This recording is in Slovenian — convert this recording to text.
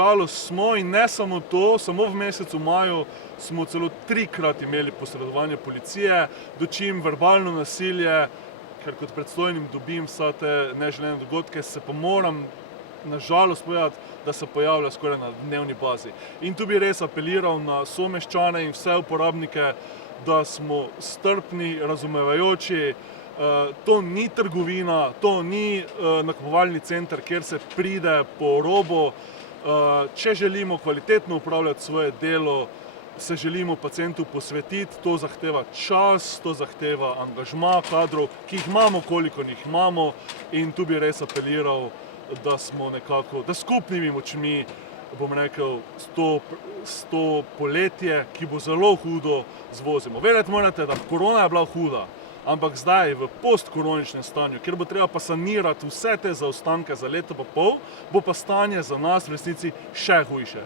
Žalost smo in ne samo to, samo v mesecu maju smo celo 3-krat imeli posredovanje policije, dočim verbalno nasilje, ker kot predstojnim dobim vsa te neželene dogodke, se pa moram na žalost povedati, da se pojavlja skoraj na dnevni bazi. In tu bi res apeliral na someščane in vse uporabnike, da smo strpni, razumevajoči. To ni trgovina, to ni nakupovalni center, kjer se pride po robo. Če želimo kvalitetno upravljati svoje delo, se želimo pacientu posvetiti, to zahteva čas, to zahteva angažma kadrov, ki jih imamo, koliko jih imamo, in tu bi res apeliral, da smo nekako, da skupnimi močmi, bom rekel, to poletje, ki bo zelo hudo, zvozimo. Vedeti morate, da korona je bila huda, ampak zdaj v postkoroničnem stanju, kjer bo treba pa sanirati vse te zaostanke za leto pa pol, bo pa stanje za nas v resnici še hujše.